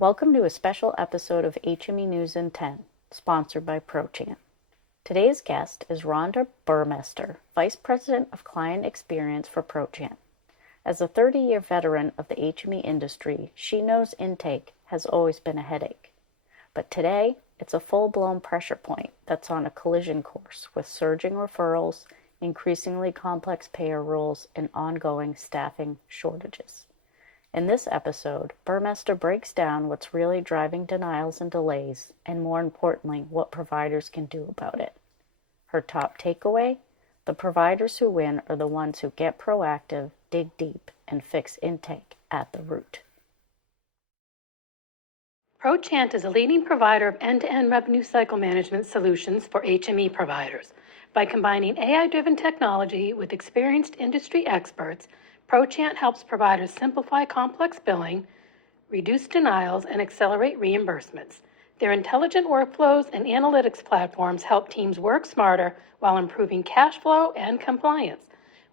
Welcome to a special episode of HME News in 10, sponsored by Prochant. Today's guest is Ronda Buhrmester, Vice President of Client Experience for Prochant. As a 30-year veteran of the HME industry, she knows intake has always been a headache. But today, it's a full-blown pressure point that's on a collision course with surging referrals, increasingly complex payer rules, and ongoing staffing shortages. In this episode, Buhrmester breaks down what's really driving denials and delays, and more importantly, what providers can do about it. Her top takeaway? The providers who win are the ones who get proactive, dig deep, and fix intake at the root. Prochant is a leading provider of end-to-end revenue cycle management solutions for HME providers. By combining AI-driven technology with experienced industry experts, Prochant helps providers simplify complex billing, reduce denials, and accelerate reimbursements. Their intelligent workflows and analytics platforms help teams work smarter while improving cash flow and compliance.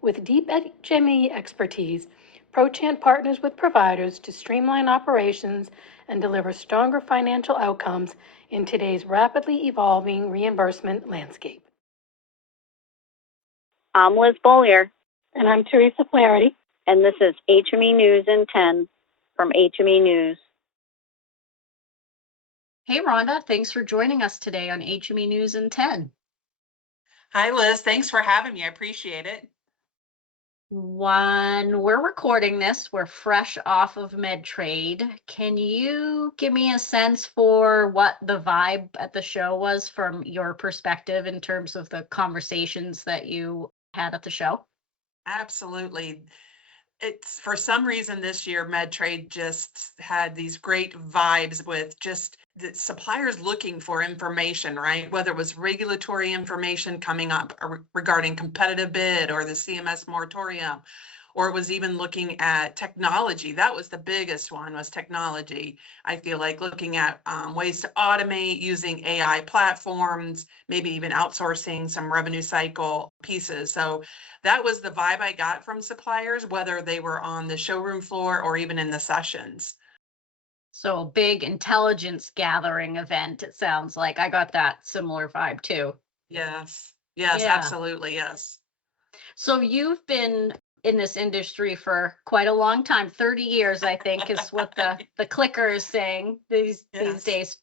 With deep HME expertise, Prochant partners with providers to streamline operations and deliver stronger financial outcomes in today's rapidly evolving reimbursement landscape. I'm Liz Beaulieu. And I'm Theresa Flaherty. And this is HME News in 10 from HME News. Hey, Rhonda, thanks for joining us today on HME News in 10. Hi, Liz. Thanks for having me. I appreciate it. When we're recording this, we're fresh off of MedTrade. Can you give me a sense for what the vibe at the show was from your perspective in terms of the conversations that you had at the show? Absolutely. It's for some reason this year, MedTrade just had these great vibes with just the suppliers looking for information, right? Whether it was regulatory information coming up regarding competitive bid or the CMS moratorium, or it was even looking at technology. That was the biggest one, was technology. I feel like looking at ways to automate using AI platforms, maybe even outsourcing some revenue cycle pieces. So that was the vibe I got from suppliers, whether they were on the showroom floor or even in the sessions. So big intelligence gathering event, it sounds like. I got that similar vibe too. Yes, Yeah. Absolutely, yes. So you've been in this industry for quite a long time, 30 years, I think, is what the clicker is saying these days.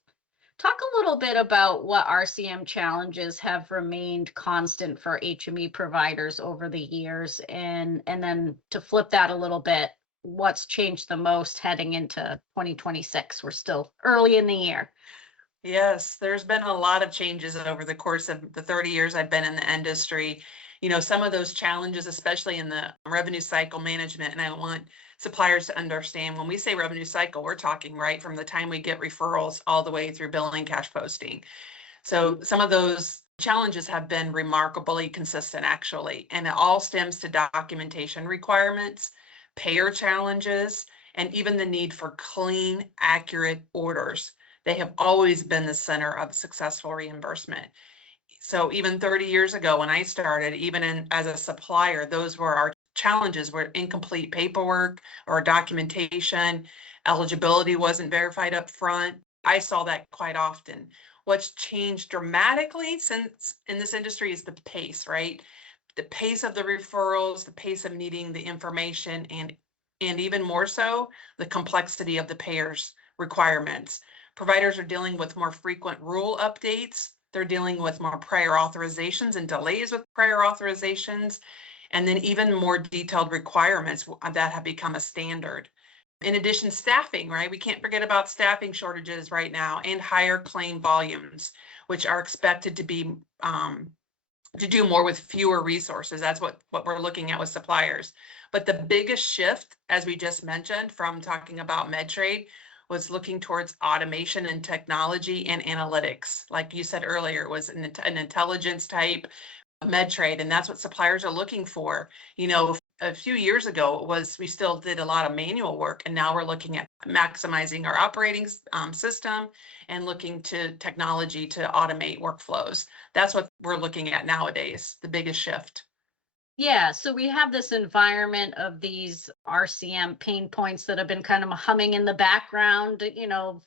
Talk a little bit about what RCM challenges have remained constant for HME providers over the years, and then to flip that a little bit, what's changed the most heading into 2026? We're still early in the year. Yes, there's been a lot of changes over the course of the 30 years I've been in the industry. You know, some of those challenges, especially in the revenue cycle management, and I want suppliers to understand when we say revenue cycle, we're talking right from the time we get referrals all the way through billing, cash posting. So some of those challenges have been remarkably consistent, actually, and it all stems to documentation requirements, payer challenges, and even the need for clean, accurate orders. They have always been the center of successful reimbursement. So even 30 years ago when I started, even as a supplier, those were our challenges, were incomplete paperwork or documentation, eligibility wasn't verified up front. I saw that quite often. What's changed dramatically since in this industry is the pace, right? The pace of the referrals, the pace of needing the information, and even more so, the complexity of the payers' requirements. Providers are dealing with more frequent rule updates. They're dealing with more prior authorizations and delays with prior authorizations, and then even more detailed requirements that have become a standard. In addition, staffing, right? We can't forget about staffing shortages right now and higher claim volumes, which are expected to be to do more with fewer resources. That's what we're looking at with suppliers. But the biggest shift, as we just mentioned, from talking about MedTrade, was looking towards automation and technology and analytics. Like you said earlier, it was an intelligence type MedTrade, and that's what suppliers are looking for. You know, a few years ago, we still did a lot of manual work, and now we're looking at maximizing our operating system and looking to technology to automate workflows. That's what we're looking at nowadays, the biggest shift. Yeah, so we have this environment of these RCM pain points that have been kind of humming in the background,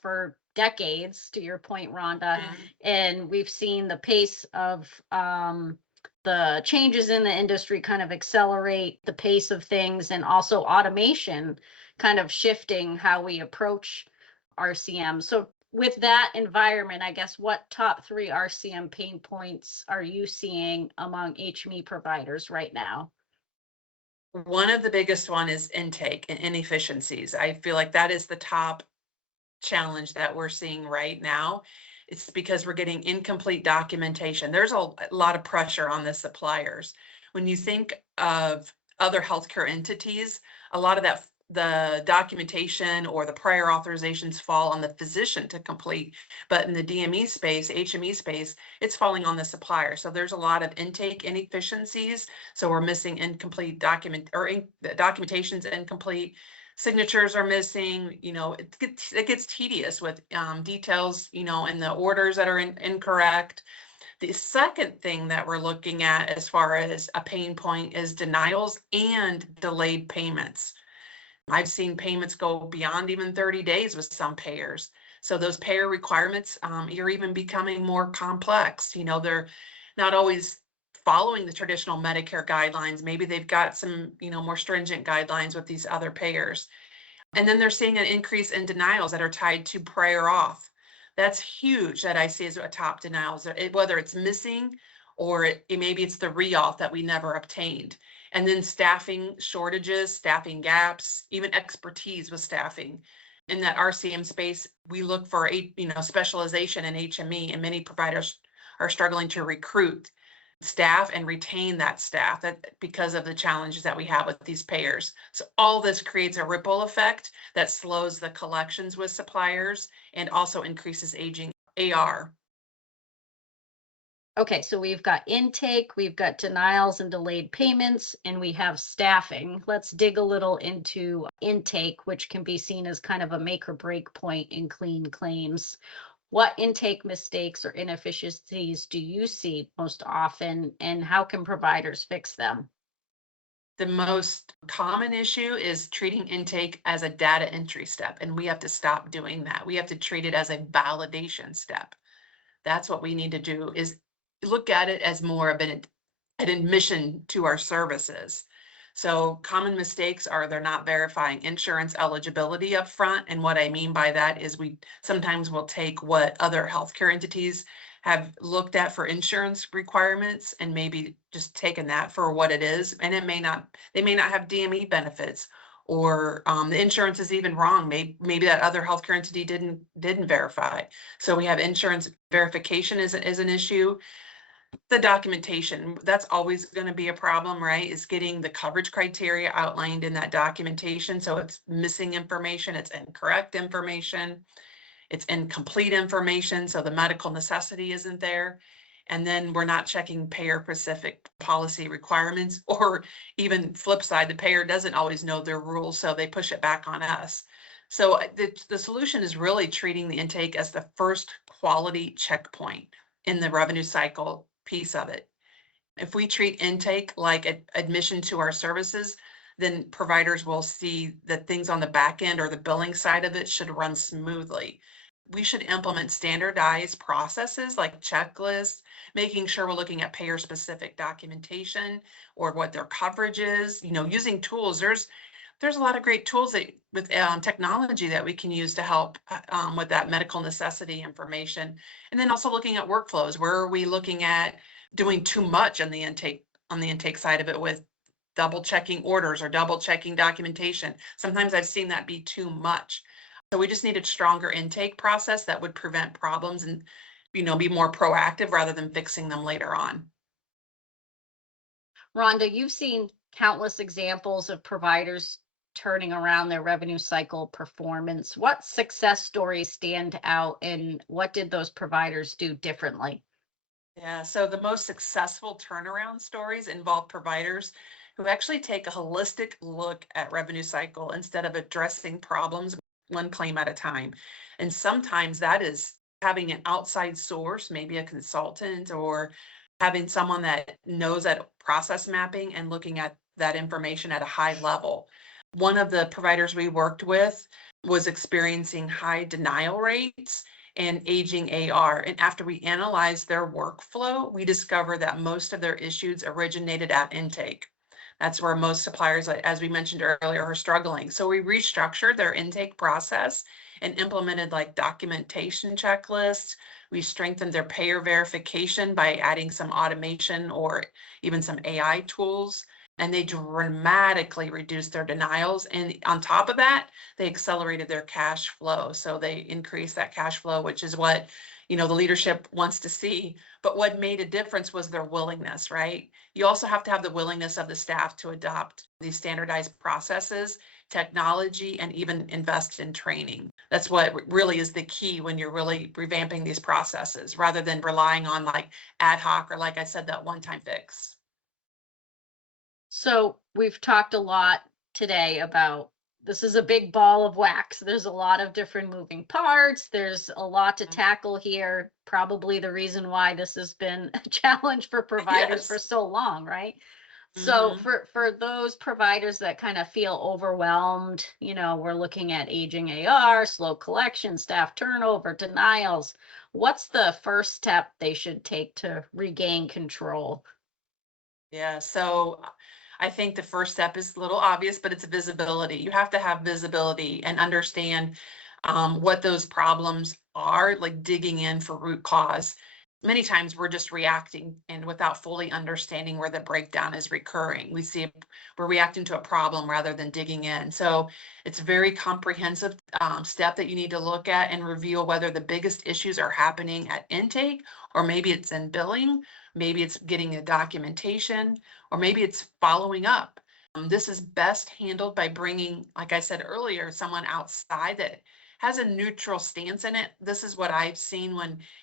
for decades, to your point, Rhonda. Mhm. And we've seen the pace of the changes in the industry kind of accelerate the pace of things, and also automation kind of shifting how we approach RCM. So with that environment, I guess, what top three RCM pain points are you seeing among HME providers right now? One of the biggest one is intake and inefficiencies. I feel like that is the top challenge that we're seeing right now. It's because we're getting incomplete documentation. There's a lot of pressure on the suppliers. When you think of other healthcare entities, a lot of that the documentation or the prior authorizations fall on the physician to complete. But in the DME space, HME space, it's falling on the supplier. So there's a lot of intake inefficiencies. So we're missing incomplete the documentation's incomplete, signatures are missing. It gets tedious with details, in the orders that are incorrect. The second thing that we're looking at as far as a pain point is denials and delayed payments. I've seen payments go beyond even 30 days with some payers. So those payer requirements are even becoming more complex. They're not always following the traditional Medicare guidelines. Maybe they've got some, more stringent guidelines with these other payers. And then they're seeing an increase in denials that are tied to prior auth. That's huge that I see as a top denials, whether it's missing or maybe it's the re-auth that we never obtained. And then staffing shortages, staffing gaps, even expertise with staffing. In that RCM space, we look for specialization in HME, and many providers are struggling to recruit staff and retain that staff because of the challenges that we have with these payers. So all this creates a ripple effect that slows the collections with suppliers and also increases aging AR. Okay, so we've got intake, we've got denials and delayed payments, and we have staffing. Let's dig a little into intake, which can be seen as kind of a make or break point in clean claims. What intake mistakes or inefficiencies do you see most often, and how can providers fix them? The most common issue is treating intake as a data entry step, and we have to stop doing that. We have to treat it as a validation step. That's what we need to do, is look at it as more of an admission to our services. So common mistakes are they're not verifying insurance eligibility up front. And what I mean by that is we sometimes will take what other healthcare entities have looked at for insurance requirements and maybe just taken that for what it is. And they may not have DME benefits, or the insurance is even wrong. Maybe that other healthcare entity didn't verify. So we have insurance verification is an issue. The documentation, that's always going to be a problem, right? Is getting the coverage criteria outlined in that documentation. So it's missing information, it's incorrect information, it's incomplete information. So the medical necessity isn't there. And then we're not checking payer specific policy requirements, or even flip side, the payer doesn't always know their rules, so they push it back on us. So the solution is really treating the intake as the first quality checkpoint in the revenue cycle piece of it. If we treat intake like admission to our services, then providers will see that things on the back end or the billing side of it should run smoothly. We should implement standardized processes like checklists, making sure we're looking at payer specific documentation or what their coverage is, using tools. There's a lot of great tools that with technology that we can use to help with that medical necessity information. And then also looking at workflows. Where are we looking at doing too much on the intake side of it, with double checking orders or double checking documentation? Sometimes I've seen that be too much. So we just need a stronger intake process that would prevent problems and, be more proactive rather than fixing them later on. Rhonda, you've seen countless examples of providers turning around their revenue cycle performance. What success stories stand out, and what did those providers do differently? Yeah, so the most successful turnaround stories involve providers who actually take a holistic look at revenue cycle instead of addressing problems one claim at a time. And sometimes that is having an outside source, maybe a consultant or having someone that knows that process mapping and looking at that information at a high level. One of the providers we worked with was experiencing high denial rates and aging AR. And after we analyzed their workflow, we discovered that most of their issues originated at intake. That's where most suppliers, as we mentioned earlier, are struggling. So we restructured their intake process and implemented like documentation checklists. We strengthened their payer verification by adding some automation or even some AI tools. And they dramatically reduced their denials. And on top of that, they accelerated their cash flow. So they increased that cash flow, which is what, the leadership wants to see. But what made a difference was their willingness, right? You also have to have the willingness of the staff to adopt these standardized processes, technology, and even invest in training. That's what really is the key when you're really revamping these processes, rather than relying on like ad hoc or, like I said, that one-time fix. So we've talked a lot today about this is a big ball of wax. There's a lot of different moving parts. There's a lot to tackle here. Probably the reason why this has been a challenge for providers for so long, right? So for those providers that kind of feel overwhelmed, we're looking at aging AR, slow collection, staff turnover, denials. What's the first step they should take to regain control? Yeah, so I think the first step is a little obvious, but it's visibility. You have to have visibility and understand what those problems are, like digging in for root cause. Many times we're just reacting and without fully understanding where the breakdown is recurring. We're reacting to a problem rather than digging in. So it's a very comprehensive step that you need to look at and reveal whether the biggest issues are happening at intake, or maybe it's in billing, maybe it's getting a documentation, or maybe it's following up. This is best handled by bringing, like I said earlier, someone outside that has a neutral stance in it. This is what I've seen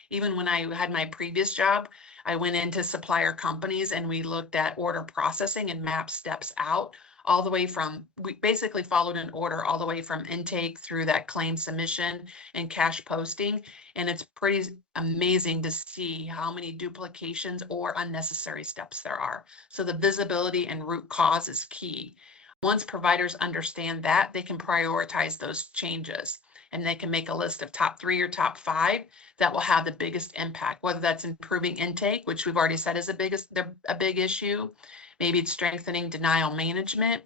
even when I had my previous job, I went into supplier companies and we looked at order processing and mapped steps out all the way from, we basically followed an order all the way from intake through that claim submission and cash posting. And it's pretty amazing to see how many duplications or unnecessary steps there are. So the visibility and root cause is key. Once providers understand that, they can prioritize those changes. And they can make a list of top 3 or top 5 that will have the biggest impact, whether that's improving intake, which we've already said is a big issue. Maybe it's strengthening denial management,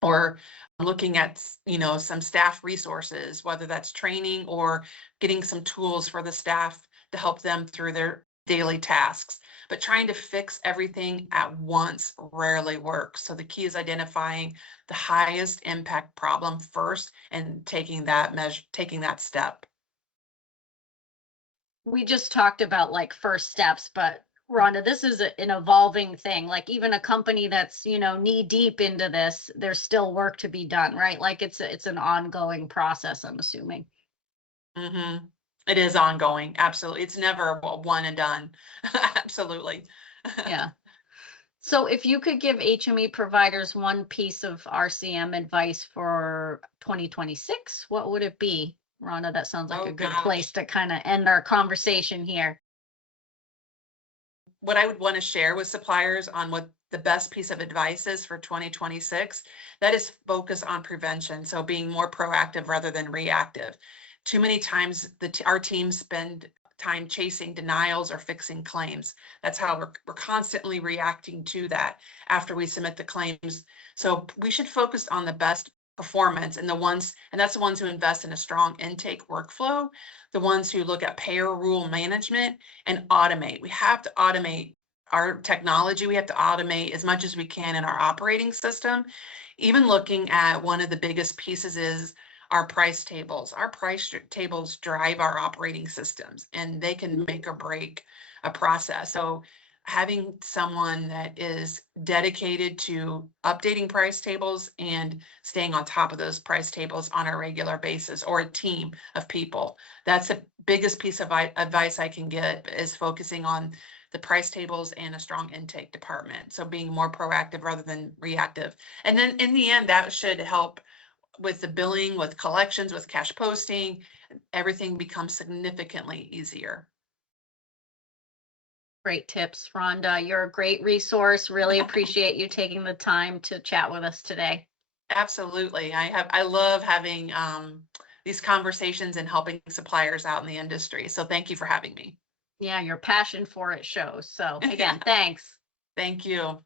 or looking at, some staff resources, whether that's training or getting some tools for the staff to help them through their daily tasks. But trying to fix everything at once rarely works. So the key is identifying the highest impact problem first and taking that step. We just talked about like first steps, but Rhonda, this is an evolving thing. Like even a company that's, knee deep into this, there's still work to be done, right? Like it's an ongoing process, I'm assuming. It is ongoing. Absolutely. It's never one and done. Absolutely. Yeah. So if you could give HME providers one piece of RCM advice for 2026, what would it be? Rhonda, that sounds like a good place to kind of end our conversation here. What I would want to share with suppliers on what the best piece of advice is for 2026, that is focus on prevention. So being more proactive rather than reactive. Too many times our teams spend time chasing denials or fixing claims. That's how we're constantly reacting to that after we submit the claims. So we should focus on the best performance and that's the ones who invest in a strong intake workflow, the ones who look at payer rule management and automate. We have to automate our technology. We have to automate as much as we can in our operating system. Even looking at one of the biggest pieces is our price tables. Our price tables drive our operating systems and they can make or break a process. So having someone that is dedicated to updating price tables and staying on top of those price tables on a regular basis, or a team of people, that's the biggest piece of advice I can get, is focusing on the price tables and a strong intake department. So being more proactive rather than reactive. And then in the end, that should help with the billing, with collections, with cash posting. Everything becomes significantly easier. Great tips, Rhonda. You're a great resource. Really appreciate you taking the time to chat with us today. Absolutely. I love having these conversations and helping suppliers out in the industry. So thank you for having me. Yeah, your passion for it shows. So again, thanks. Thank you.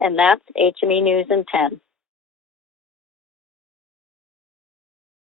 And that's HME News in 10.